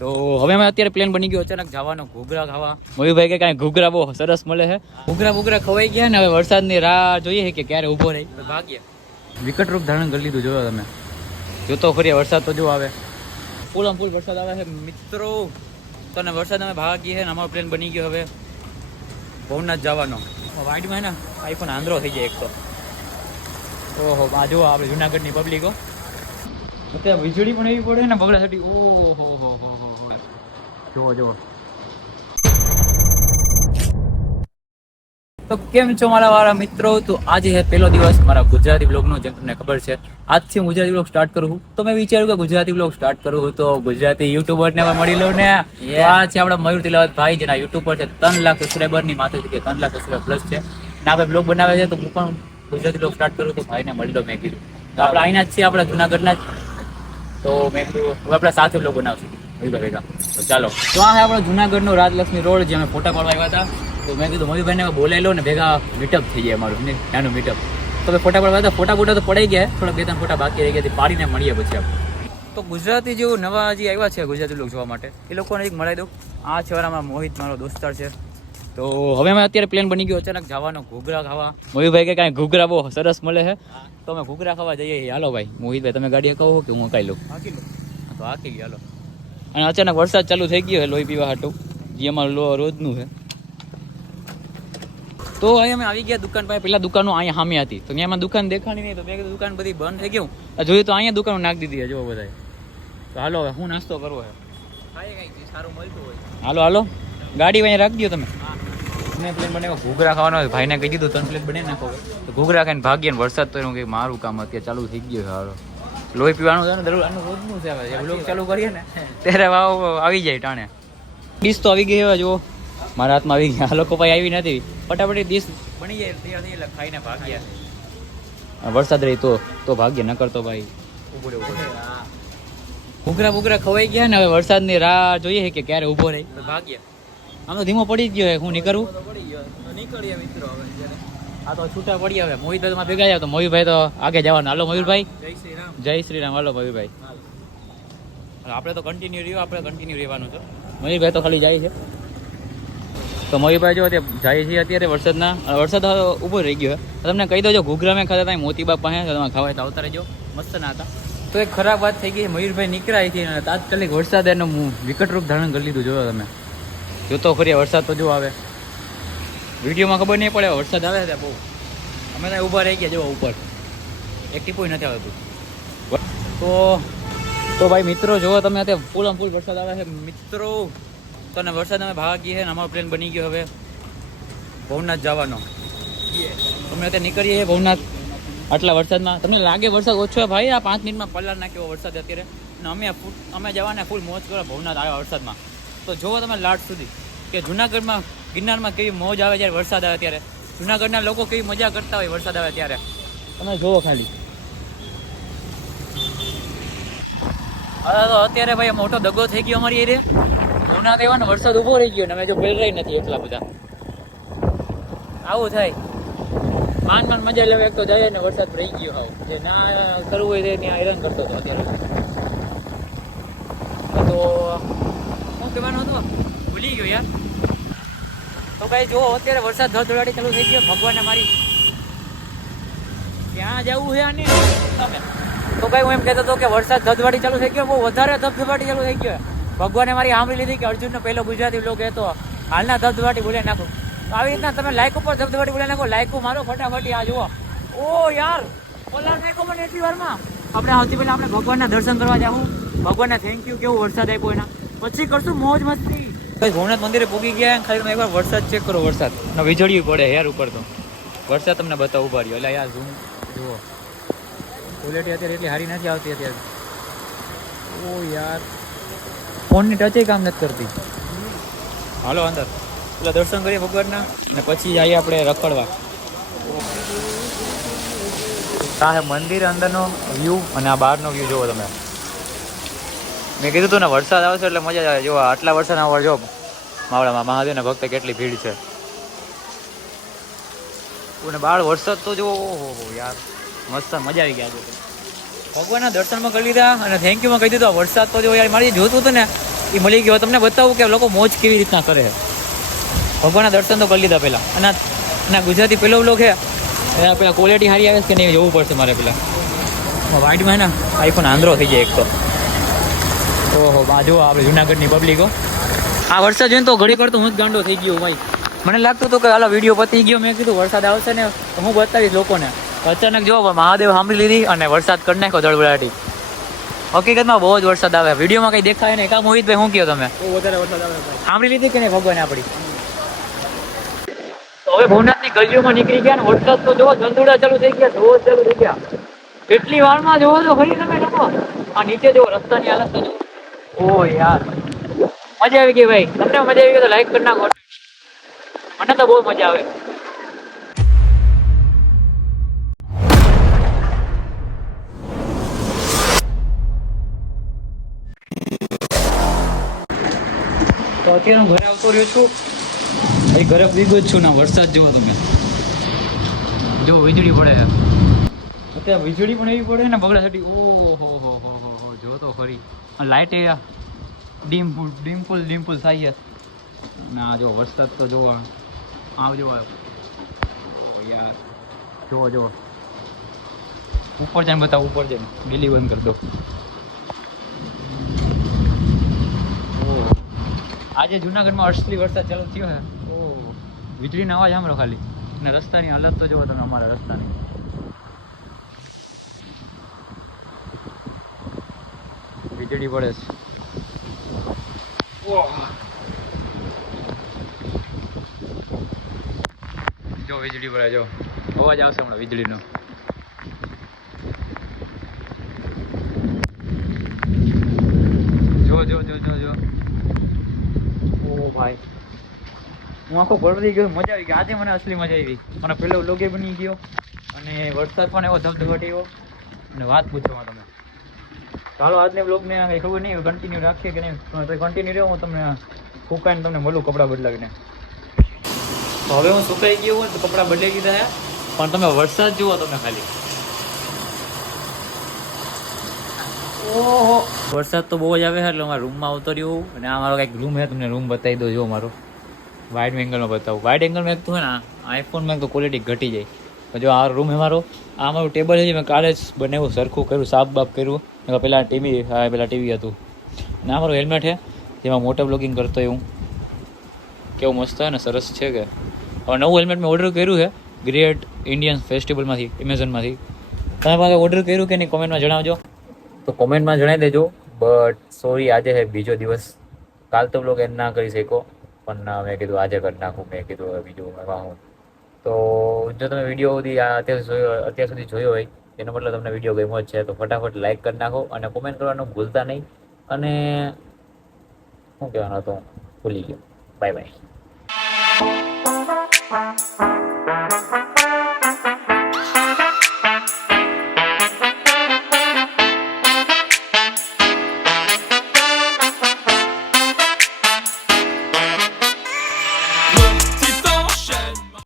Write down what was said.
તો હવે અમે અત્યારે પ્લાન બની ગયો અચાનક જવાનો ઘૂઘરા ખાવા. મયુભાઈ કે કાંઈ ઘૂઘરા બહુ સરસ મળે છે. ઘૂઘરા ખવાઈ ગયા ને હવે વરસાદની રાહ જોઈએ કે ક્યારે ઊભો રહી. ભાગ્ય વિકટ રૂપ ધારણ કરી લીધું. જોયો તમે, જોતો ખરી વરસાદ તો જો આવે, ફૂલ વરસાદ આવે છે મિત્રો. તને વરસાદ અમે ભાગીએ છે ને અમારો પ્લાન બની ગયો હવે ભવનાથ જવાનો. વાઇડમાં ને આઈફોન આંધ્રો થઈ જાય એક તો. ઓહો આ જુઓ આપણે જુનાગઢની પબ્લિકો. અત્યારે વીજળી પણ એવી પડે ને બગડા થતી. ઓહો હો જુઓ. તો કેમ છો મારા વાળા મિત્રો? તો આજે છે પહેલો દિવસ મારા ગુજરાતી બ્લોગનો. જેમ તમને ખબર છે આજથી હું ગુજરાતી બ્લોગ સ્ટાર્ટ કરું છું. તો મેં વિચાર્યું કે ગુજરાતી બ્લોગ સ્ટાર્ટ કરું તો ગુજરાતી યુટ્યુબરને મળી લઉં ને. તો આ છે આપણા મયુર તિલાવત ભાઈ, જેના યુટ્યુબ પર છે 3 લાખ સબસ્ક્રાઈબરની માથે છે, 3 લાખ સબસ્ક્રાઈબર પ્લસ છે. ના ભાઈ બ્લોગ બનાવે છે તો હું પણ ગુજરાતી બ્લોગ સ્ટાર્ટ કરું તો ભાઈને મળી લો. મેં કીધું તો આપણે અહીંના જ છીએ, આપણા જુનાગઢના જ. તો મેં કીધું હવે આપણે સાથે બ્લોગ બનાવશું ભેગા. તો ચાલો, તો આ છે આપણો જુનાગઢનો રાજલક્ષ્મી રોડ, જે અમે ફોટા પાડવા આવ્યા હતા. તો મેં કીધું મયુભાઈને બોલાવી લો ને ભેગા મીટઅપ થઈ જાય અમારું નાનું મીટઅપ. તો મેં ફોટા પાડવા હતા. ફોટા તો પડાઈ ગયા, થોડા 2-3 ફોટા બાકી રહી ગયા, પાડીને મળીએ પછી આપણે. તો ગુજરાતી જેવું નવા હજી આવ્યા છે ગુજરાતી લોકો જોવા માટે, એ લોકોને એક મળાવી દઉં. આ છે અમારા મોહિત, મારો દોસ્તાર છે. તો હવે અમે અત્યારે પ્લાન બની ગયો અચાનક જવાનો ઘૂઘરા ખાવા. મયુભાઈ કે કાંઈ ઘૂઘરા બહુ સરસ મળે છે તો અમે ઘૂઘરા ખાવા જઈએ. હાલો ભાઈ મોહિતભાઈ, તમે ગાડી કહો કે હું હકાઈ લઉં? તો હાકી ગયો. હાલો. અને અચાનક વરસાદ ચાલુ થઈ ગયો છે લોહી પીવા હાટું, જે અમારું રોજનું છે. તો અહીં અમે આવી ગયા દુકાન પાસે. પેલા દુકાનો અહીંયા સામે હતી તો ત્યાંમાં દુકાન દેખાણી નહીં, તો મેં કીધું દુકાન બધી બંધ થઈ ગયું. જોયું તો અહીંયા દુકાનો નાખી દીધી જો બધાય. તો હાલો હવે હું નાસ્તો કરવો છે, સારું મળતું હોય. હાલો ગાડી અહીંયા રાખી દો તમે. મેં પ્લેન બનાવ્યો ઘૂઘરા ખાવાનો. ભાઈને કહી દીધું 3 પ્લેટ બને નાખો. તો ઘૂઘરા ખાઈને ભાગ્ય ને વરસાદ તો એનું કંઈ મારું કામ અત્યારે ચાલુ થઈ ગયું છે. હાલો લોહી પીવાનું છે ને દરરોજ, આનું રોજનું છે. હવે બ્લોગ ચાલુ કરીએ ને ત્યારે આવી જાય ટાણે. ડીશ તો આવી ગઈ હવે જુઓ મારા હાથમાં આવી ગયા. આ લોકો ભાઈ આવી નથી, ફટાફટ ડીશ બની જાય તૈયાર થઈ એટલે ખાઈને ભાગ્યા. વરસાદ રહી તો ભાગ્ય, ન કરતો ભાઈ ઘૂઘરા ખવાઈ ગયા ને હવે વરસાદની રાહ જોઈએ કે ક્યારે ઊભો રહી. તો ભાગ્ય આમ તો ધીમો પડી જ ગયો. હું નીકળું નીકળીએ મિત્રો હવે. આ તો છૂટા પડી હવે. મોહિતભાઈ તમારે ભેગા આવ્યા તો મયુરભાઈ તો આગે જવાનું. હાલો મયુરભાઈ, જય શ્રી રામ. હાલો મયુરભાઈ, આપણે તો કન્ટિન્યુ રહેવાનું છે. મયુરભાઈ તો ખાલી જાય છે. તો મયુરભાઈ જો જાય છે અત્યારે વરસાદ ઊભો રહી ગયો. તમને કહી દો, જો ઘૂઘરા મેં ખાતા હતા મોતીબાગ પાસે, તમે ખાવા તો આવતા રહેજો, મસ્ત ના હતા. તો એક ખરાબ વાત થઈ ગઈ. મયુરભાઈ નીકળાય છે અને તાત્કાલિક વરસાદ એનું વિકટ રૂપ ધારણ કરી લીધું. જોયો તમે, જોતો ખરી વરસાદ તો જો આવે. વિડીયોમાં ખબર નહીં પડે વરસાદ આવે છે બહુ. અમે ત્યાં ઊભા રહી ગયા જો ઉપર, એક ટીપોય નથી આવતું. તો ભાઈ મિત્રો જુઓ તમે, અત્યારે ફૂલ વરસાદ આવે છે મિત્રો. તને વરસાદ અમે ભાગીએ છે ને અમારો પ્લાન બની ગયો હવે ભવનાથ જવાનો. અમે અત્યારે નીકળીએ છીએ ભવનાથ આટલા વરસાદમાં. તમને લાગે વરસાદ ઓછો ભાઈ? આ 5 મિનિટમાં પલાર નાખ્યો વરસાદ અત્યારે. અને અમે જવાના ફૂલ મોજ કરવા ભવનાથ આવ્યા વરસાદમાં. તો જુઓ તમે લાટ સુધી કે જુનાગઢમાં ગિરનારમાં કેવી મોજ આવે જ્યારે વરસાદ આવે ત્યારે. જુનાગઢના લોકો કેવી મજા કરતા હોય વરસાદ આવે ત્યારે. તમે જુઓ ખાલી. તો અત્યારે ભાઈ મોટો દગો થઈ ગયો અમારી એરિયા. ભવનાથ આવ્યા ને વરસાદ ઊભો રહી ગયો ને અમે જો પેરાઈ નથી એટલા બધા. આવું થાય. માન મજા લેવા એક તો જાય ને વરસાદ રહી ગયો. આવું જે ના કરવું હોય તે ત્યાં હેરાન કરતો હતો અત્યારે. તો શું કહેવાનું હતું ભૂલી ગયો યાર. તો ભાઈ જો અત્યારે વરસાદ ધડધડાટી ચાલુ થઈ ગયો. ભગવાનને મારી ક્યાં જવું છે આને તમે? તો ભાઈ હું એમ કહેતો હતો કે વરસાદ ધબધબાટી ચાલુ થઈ ગયો, બહુ વધારે ધબધબાટી ચાલુ થઈ ગયો. ભગવાને મારી સાંભળી લીધી કે અર્જુનનો પહેલો ગુજરાતી બ્લોગ હતો, હાલના ધબધબાટી બોલાવી નાખો. આવી રીતના તમે લાઈક ઉપર ધબધબાટી બોલાવી નાખો. લાઈકો મારો ફટાફટી. આ જુઓ, ઓ યાર બોલા નાખો મને એટલી વારમાં. આપણે સૌથી પહેલાં આપણે ભગવાનના દર્શન કરવા જાવું. ભગવાનને થેન્ક યુ કેવું વરસાદ આપ્યો એના, પછી કરશું મોજ મસ્તી. ભવનાથ મંદિરે પૂગી ગયા. ખાલી તમે એકવાર વરસાદ ચેક કરો. વરસાદ વીજળી પડે યાર ઉપર. તો વરસાદ તમને બતાવું ઉભા રહ્યો. એટલે યાર જુઓ ક્વોલિટી અત્યારે એટલી સારી નથી આવતી અત્યારે. ઓ યાર ફોનની ટચે કામ નથી કરતી. હાલો અંદર પેલા દર્શન કરીએ ભગવાનના ને પછી જઈએ આપણે રખડવા. આ છે મંદિર અંદરનો વ્યૂ અને આ બહારનો વ્યૂ જુઓ તમે. મેં કીધું હતું ને વરસાદ આવશે એટલે મજા આવે. જો આટલા વરસાદ આવવા જો માવડામાં મહાદેવના ભક્ત કેટલી ભીડ છે. અને બહાર વરસાદ તો જુઓ. ઓહો યાર મસ્ત મજા આવી ગયા. ભગવાનના દર્શનમાં કરી લીધા અને થેન્ક યુમાં કહી દીધું. વરસાદ તો જો યાર મારી જોતું હતું ને એ મળી ગયો. તમને બતાવું કે લોકો મોજ કેવી રીતના કરે છે. ભગવાનના દર્શન તો કરી લીધા પહેલાં. અને ગુજરાતી પેલો વ્લોગ છે એ પેલા ક્વોલિટી સારી આવે છે કે નહીં જોવું પડશે મારે. પેલા વાઇડમાં ને આઈફોન આંધળો થઈ જાય એક તો. ઓહો બાજુ આપણે જુનાગઢની પબ્લિકો. આ વરસાદ જોઈને તો ઘડી કરતો હું જ ગાંડો થઈ ગયો ભાઈ. મને લાગતું હતું કે હાલો વિડીયો પતી ગયો. મેં કીધું વરસાદ આવશે ને તો હું બતાવીશ લોકોને. અચાનક જો મહાદેવ સાંભળી લીધી અને વરસાદ કરી નાખ્યો ધડબડાટી. હકીકતમાં બહુ જ વરસાદ આવે. વિડીયોમાં કંઈ દેખાય નહીં. કા મોહિતભાઈ શું કહો તમે? વધારે વરસાદ આવે સાંભળી લીધી કે નહીં ભગવાને આપણી? તો હવે ભવનાથની ગલીઓમાં નીકળી ગયા ને વરસાદ તો જોવો ધંધુડા ચાલુ થઈ ગયા. જોવો ચાલુ થઈ ગયા. કેટલી વારમાં જોવો તો ફરી તમે લોકો. આ નીચે જોવો રસ્તાની હાલત તો. ઓ યાર મજા આવી ગઈ ભાઈ. તમને મજા આવી ગઈ તો લાઈક કરી નાખો. મને તો બહુ મજા આવે. તો અત્યારે હું ઘરે આવતો રહ્યો છું. એ ઘરે ભીગો જ છું. ના વરસાદ જુઓ તમે. જો વીજળી પડે છે અત્યારે. વીજળી પણ એવી પડે ને બગડા સાટી. ઓહો હો જો તો ખરી. લાઇટ એ ડીમપુલ થાય છે. ના જો વરસાદ તો જો આવજો યાર. જો ઉપર જઈને બતાવો. ઉપર જઈને ગેલી બંધ કરી દો. આજે જુનાગઢમાં અસલી વરસાદ ચાલુ થયો હે. વીજળીનો અવાજ સાંભળો ખાલી. અને રસ્તાની હાલત તો જોવો તમે. અમારા રસ્તાની વીજળી પડે છે. જો વીજળી પડે. જો અવાજ આવશે હમણાં વીજળીનો. જો ઓ ભાઈ હું આખો ગળદી ગયો. મજા આવી ગઈ. આજે મને અસલી મજા આવી. મને પેલો વ્લોગે બની ગયો અને વરસાદ પણ એવો ધબધબાટી એવો. અને વાત પૂછવામાં તમે. ચાલો આજની વ્લોગને કંઈ ખબર નહીં કન્ટિન્યુ રાખીએ કે નહીં. તો કન્ટિન્યુ રહ્યો. હું તમને ફૂંકાઈને તમને મળું કપડાં બદલાવીને. તો હવે હું સુકાઈ ગયો હોય તો કપડાં બદલાઈ દીધા છે. પણ તમે વરસાદ જુઓ તમે ખાલી. ઓહો વરસાદ તો બહુ જ આવે છે. એટલે અમારા રૂમમાં આવતો રહ્યું. અને આ મારો કંઈક રૂમ છે. તમને રૂમ બતાવી દો. જો મારો વાઇડ એંગલમાં બતાવું. વાઇડ એંગલમાં એક તો હોય ને આઈફોનમાં એક તો ક્વોલિટી ઘટી જાય. જો આ રૂમ છે મારો. આ મારું ટેબલ છે. મેં કાલે જ બનાવ્યું, સરખું કર્યું, સાફ બાફ કર્યું. પહેલાં ટીવી હતું. અને આ મારું હેલ્મેટ છે જેમાં મોટા બ્લોગિંગ કરતો હોય હું. કેવું મસ્ત છે ને, સરસ છે કે. હવે નવું હેલ્મેટ મેં ઓર્ડર કર્યું છે ગ્રેટ ઇન્ડિયન ફેસ્ટિવલમાંથી, એમેઝોનમાંથી. તમે પાસે ઓર્ડર કર્યું કે નહીં કોમેન્ટમાં જણાવજો. તો કોમેન્ટમાં જણાવી દેજો. બટ સોરી આજે છે બીજો દિવસ. કાલ તો બ્લોગ એન્ડ ના કરી શકો. પણ મેં કીધું આજે કરી નાખું. મેં કીધું બીજું એમાં હું. તો જો તમે વિડીયો અત્યાર સુધી જોયો હોય એનો મતલબ તમને વિડીયો ગમ્યો જ છે. તો ફટાફટ લાઈક કરી નાખો અને કોમેન્ટ કરવાનું ભૂલતા નહીં. અને શું કહેવાનું હતું ભૂલી ગયો. Bye bye.